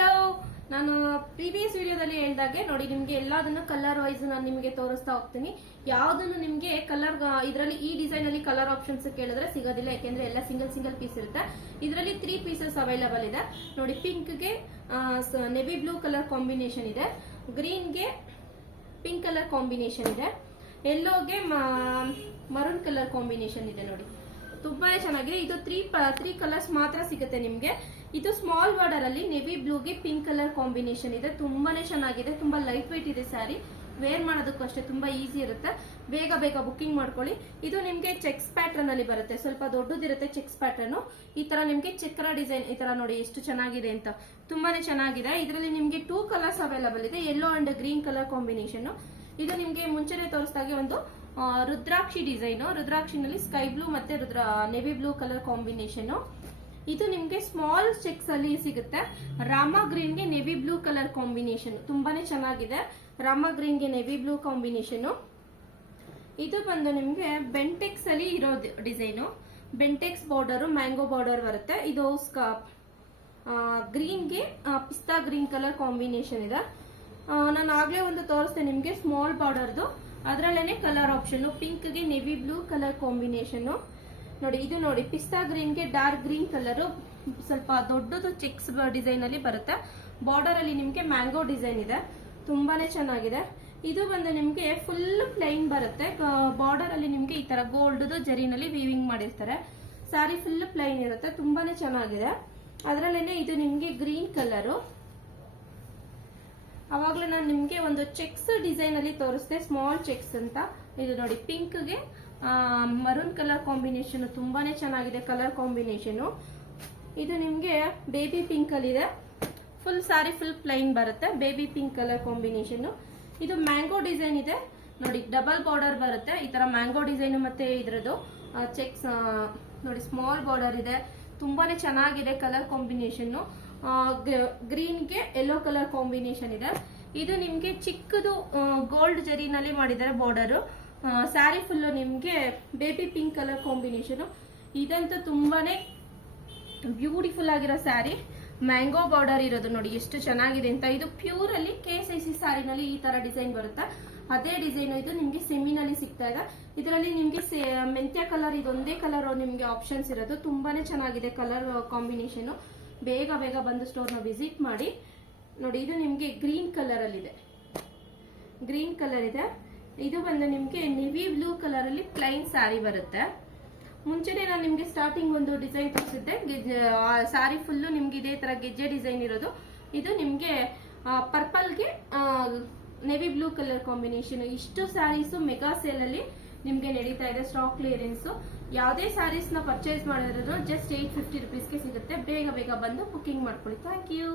Hello, ನಾನು previous ವಿಡಿಯೋದಲ್ಲಿ ಹೇಳಿದಾಗೆ ನೋಡಿ ನಿಮಗೆ ಎಲ್ಲದನ್ನು ಕಲರ್ ವೈಸ್ ನಾನು ನಿಮಗೆ ತೋರಿಸ್ತಾ ಹೋಗ್ತೀನಿ. ಯಾವ್ದನ್ನು ನಿಮಗೆ ಕಲರ್ ಇದರಲ್ಲಿ ಈ ಡಿಸೈನ್ ಅಲ್ಲಿ ಕಲರ್ ಆಪ್ಷನ್ಸ್ ಕೇಳಿದ್ರೆ ಸಿಗೋದಿಲ್ಲ, ಯಾಕೆಂದ್ರೆ ಎಲ್ಲ ಸಿಂಗಲ್ ಪೀಸ್ ಇರುತ್ತೆ. ಇದರಲ್ಲಿ 3 ಪೀಸಸ್ ಅವೈಲಬಲ್ ಇದೆ ನೋಡಿ. ಪಿಂಕ್ ಗೆ ನೆವಿ ಬ್ಲೂ ಕಲರ್ ಕಾಂಬಿನೇಷನ್ ಇದೆ, ಗ್ರೀನ್ ಗೆ ಪಿಂಕ್ ಕಲರ್ ಕಾಂಬಿನೇಷನ್ ಇದೆ, ಯೆಲ್ಲೋಗೆ ಮರೂನ್ ಕಲರ್ ಕಾಂಬಿನೇಷನ್ ಇದೆ ನೋಡಿ. ತುಂಬಾನೇ ಚೆನ್ನಾಗಿದೆ. ಇದು 3 ಕಲರ್ಸ್ ಮಾತ್ರ ಸಿಗುತ್ತೆ ನಿಮ್ಗೆ. ಇದು ಸ್ಮಾಲ್ ಬಾರ್ಡರ್ ಅಲ್ಲಿ ನೆವಿ ಬ್ಲೂಗೆ ಪಿಂಕ್ ಕಲರ್ ಕಾಂಬಿನೇಷನ್ ಇದೆ. ತುಂಬಾನೇ ಚೆನ್ನಾಗಿದೆ, ತುಂಬಾ ಲೈಟ್ weight ಇದೆ ಸ್ಯಾರಿ. ವೇರ್ ಮಾಡೋದಕ್ಕೂ ಅಷ್ಟೇ ತುಂಬಾ ಈಸಿ ಇರುತ್ತೆ. ಬೇಗ ಬುಕ್ಕಿಂಗ್ ಮಾಡ್ಕೊಳ್ಳಿ. ಇದು ನಿಮ್ಗೆ ಚೆಕ್ಸ್ ಪ್ಯಾಟರ್ನ್ ಅಲ್ಲಿ ಬರುತ್ತೆ, ಸ್ವಲ್ಪ ದೊಡ್ಡದಿರುತ್ತೆ ಚೆಕ್ಸ್ ಪ್ಯಾಟರ್ನ್. ಈ ತರ ನಿಮ್ಗೆ ಚಕ್ರ ಡಿಸೈನ್ ಈ ತರ ನೋಡಿ ಎಷ್ಟು ಚೆನ್ನಾಗಿದೆ ಅಂತ, ತುಂಬಾನೇ ಚೆನ್ನಾಗಿದೆ. ಇದರಲ್ಲಿ ನಿಮ್ಗೆ 2 ಕಲರ್ಸ್ ಅವೈಲಬಲ್ ಇದೆ, yellow and green colour combination. ಇದು ನಿಮ್ಗೆ ಮುಂಚೆನೆ ತೋರಿಸಿದಾಗೆ ಒಂದು ರುದ್ರಾಕ್ಷಿ ಡಿಸೈನ್, ರುದ್ರಾಕ್ಷಿನಲ್ಲಿ ಸ್ಕೈ ಬ್ಲೂ ಮತ್ತೆ ನೆವಿ ಬ್ಲೂ ಕಲರ್ ಕಾಂಬಿನೇಷನ್. ಇದು ನಿಮ್ಗೆ ಸ್ಮಾಲ್ ಚೆಕ್ಸ್ ಅಲ್ಲಿ ಸಿಗುತ್ತೆ. ರಾಮ ಗ್ರೀನ್ ಗೆ ನೆವಿ ಬ್ಲೂ ಕಲರ್ ಕಾಂಬಿನೇಷನ್ ತುಂಬಾನೇ ಚೆನ್ನಾಗಿದೆ. ರಾಮ ಗ್ರೀನ್ ಗೆ ನೆವಿ ಬ್ಲೂ ಕಾಂಬಿನೇಷನ್. ಇದು ಬಂದು ನಿಮ್ಗೆ ಬೆಂಟೆಕ್ಸ್ ಅಲ್ಲಿ ಇರೋ design. Bentex border, mango border ಬರುತ್ತೆ. ಇದು ಗ್ರೀನ್ ಗೆ ಪಿಸ್ತಾ ಗ್ರೀನ್ ಕಲರ್ ಕಾಂಬಿನೇಷನ್ ಇದೆ. ನಾನು ಆಗ್ಲೇ ಒಂದು ತೋರಿಸ್ತೆ ನಿಮ್ಗೆ ಸ್ಮಾಲ್ ಬಾರ್ಡರ್ದು, ಅದರಲ್ಲೇನೆ ಕಲರ್ ಆಪ್ಷನ್. ಪಿಂಕ್ ಗೆ ನೆವಿ ಬ್ಲೂ ಕಲರ್ ಕಾಂಬಿನೇಷನ್ ನೋಡಿ. ಇದು ನೋಡಿ ಪಿಸ್ತಾ ಗ್ರೀನ್ ಗೆ ಡಾರ್ಕ್ ಗ್ರೀನ್ ಕಲರ್, ಸ್ವಲ್ಪ ದೊಡ್ಡದು ಚೆಕ್ಸ್ ಡಿಸೈನ್ ಅಲ್ಲಿ ಬರುತ್ತೆ. ಬಾರ್ಡರ್ ಅಲ್ಲಿ ನಿಮ್ಗೆ ಮ್ಯಾಂಗೋ ಡಿಸೈನ್ ಇದೆ, ತುಂಬಾನೇ ಚೆನ್ನಾಗಿದೆ. ಇದು ಬಂದು ನಿಮ್ಗೆ ಫುಲ್ ಪ್ಲೈನ್ ಬರುತ್ತೆ. ಬಾರ್ಡರ್ ಅಲ್ಲಿ ನಿಮ್ಗೆ ಈ ತರ ಗೋಲ್ಡ್ ಜರಿನಲ್ಲಿ ವೀವಿಂಗ್ ಮಾಡಿರ್ತಾರೆ. ಸ್ಯಾರಿ ಫುಲ್ ಪ್ಲೈನ್ ಇರುತ್ತೆ, ತುಂಬಾನೇ ಚೆನ್ನಾಗಿದೆ. ಅದರಲ್ಲೇನೆ ಇದು ನಿಮ್ಗೆ ಗ್ರೀನ್ ಕಲರ್. ಅವಾಗಲೇ ನಾನು ನಿಮ್ಗೆ ಒಂದು ಚೆಕ್ಸ್ ಡಿಸೈನ್ ಅಲ್ಲಿ ತೋರಿಸ್ದೆ, ಸ್ಮಾಲ್ ಚೆಕ್ಸ್ ಅಂತ. ಇದು ನೋಡಿ ಪಿಂಕ್ ಗೆ ಮರೂನ್ ಕಲರ್ ಕಾಂಬಿನೇಷನ್, ತುಂಬಾನೇ ಚೆನ್ನಾಗಿದೆ ಕಲರ್ ಕಾಂಬಿನೇಷನ್. ಇದು ನಿಮ್ಗೆ ಬೇಬಿ ಪಿಂಕ್ ಅಲ್ಲಿ ಇದೆ. ಫುಲ್ ಸ್ಯಾರಿ ಫುಲ್ ಪ್ಲೈನ್ ಬರುತ್ತೆ, ಬೇಬಿ ಪಿಂಕ್ ಕಲರ್ ಕಾಂಬಿನೇಷನ್. ಇದು ಮ್ಯಾಂಗೋ ಡಿಸೈನ್ ಇದೆ ನೋಡಿ, ಡಬಲ್ ಬಾರ್ಡರ್ ಬರುತ್ತೆ. ಈ ತರ ಮ್ಯಾಂಗೋ ಡಿಸೈನ್ ಮತ್ತೆ ಇದ್ರದ್ದು ಚೆಕ್ಸ್ ನೋಡಿ, ಸ್ಮಾಲ್ ಬಾರ್ಡರ್ ಇದೆ. ತುಂಬಾನೇ ಚೆನ್ನಾಗಿದೆ ಕಲರ್ ಕಾಂಬಿನೇಷನ್. ಗ್ರೀನ್ ಗೆ ಯೆಲ್ಲೋ ಕಲರ್ ಕಾಂಬಿನೇಷನ್ ಇದೆ. ಇದು ನಿಮ್ಗೆ ಚಿಕ್ಕದು ಗೋಲ್ಡ್ ಜರಿನಲ್ಲಿ ಮಾಡಿದ್ದಾರೆ ಬಾರ್ಡರ್. ಸ್ಯಾರಿ ಫುಲ್ ನಿಮ್ಗೆ ಬೇಬಿ ಪಿಂಕ್ ಕಲರ್ ಕಾಂಬಿನೇಷನ್. ಇದಂತೂ ತುಂಬಾನೇ ಬ್ಯೂಟಿಫುಲ್ ಆಗಿರೋ ಸ್ಯಾರಿ. ಮ್ಯಾಂಗೋ ಬಾರ್ಡರ್ ಇರೋದು ನೋಡಿ ಎಷ್ಟು ಚೆನ್ನಾಗಿದೆ ಅಂತ. ಇದು ಪ್ಯೂರ್ ಅಲ್ಲಿ KCC ಸ್ಯಾರಿನಲ್ಲಿ ಈ ತರ ಡಿಸೈನ್ ಬರುತ್ತೆ, ಅದೇ ಡಿಸೈನ್ ಇದು ನಿಮ್ಗೆ ಸೆಮಿನಲ್ಲಿ ಸಿಗ್ತಾ ಇದೆ. ಇದರಲ್ಲಿ ನಿಮ್ಗೆ ಮೆಂತ್ಯ ಕಲರ್, ಇದೊಂದೇ ಕಲರ್ ನಿಮ್ಗೆ ಆಪ್ಷನ್ಸ್ ಇರೋದು. ತುಂಬಾನೇ ಚೆನ್ನಾಗಿದೆ ಕಲರ್ ಕಾಂಬಿನೇಷನ್. ಬೇಗ ಬಂದು ಸ್ಟೋರ್ನ ವಿಸಿಟ್ ಮಾಡಿ ನೋಡಿ. ಇದು ನಿಮ್ಗೆ ಗ್ರೀನ್ ಕಲರ್ ಅಲ್ಲಿ ಇದೆ, ಗ್ರೀನ್ ಕಲರ್ ಇದೆ. ಇದು ಬಂದು ನಿಮ್ಗೆ ನೆವಿ ಬ್ಲೂ ಕಲರ್ ಅಲ್ಲಿ ಪ್ಲೈನ್ ಸ್ಯಾರಿ ಬರುತ್ತೆ. ಮುಂಚೆನೆ ನಾನು ನಿಮ್ಗೆ ಸ್ಟಾರ್ಟಿಂಗ್ ಒಂದು ಡಿಸೈನ್ ತೋರಿಸಿದ್ದೆ, ಸ್ಯಾರಿ ಫುಲ್ಲು ನಿಮ್ಗೆ ಇದೇ ತರ ಗೆಜ್ಜೆ ಡಿಸೈನ್ ಇರೋದು. ಇದು ನಿಮ್ಗೆ ಪರ್ಪಲ್ಗೆ ನೆವಿ ಬ್ಲೂ ಕಲರ್ ಕಾಂಬಿನೇಷನ್. ಇಷ್ಟು ಸ್ಯಾರೀಸ್ ಮೆಗಾ ಸೇಲ್ ಅಲ್ಲಿ ನಿಮ್ಗೆ ನಡೀತಾ ಇದೆ, ಸ್ಟಾಕ್ ಕ್ಲಿಯರೆನ್ಸ್. ಯಾವುದೇ ಸ್ಯಾರೀಸ್ ನ ಪರ್ಚೇಸ್ ಮಾಡಿದ್ರು ಜಸ್ಟ್ 850 ರುಪೀಸ್ಗೆ ಸಿಗುತ್ತೆ. ಬೇಗ ಬಂದು ಬುಕಿಂಗ್ ಮಾಡ್ಕೊಳ್ಳಿ. Thank you.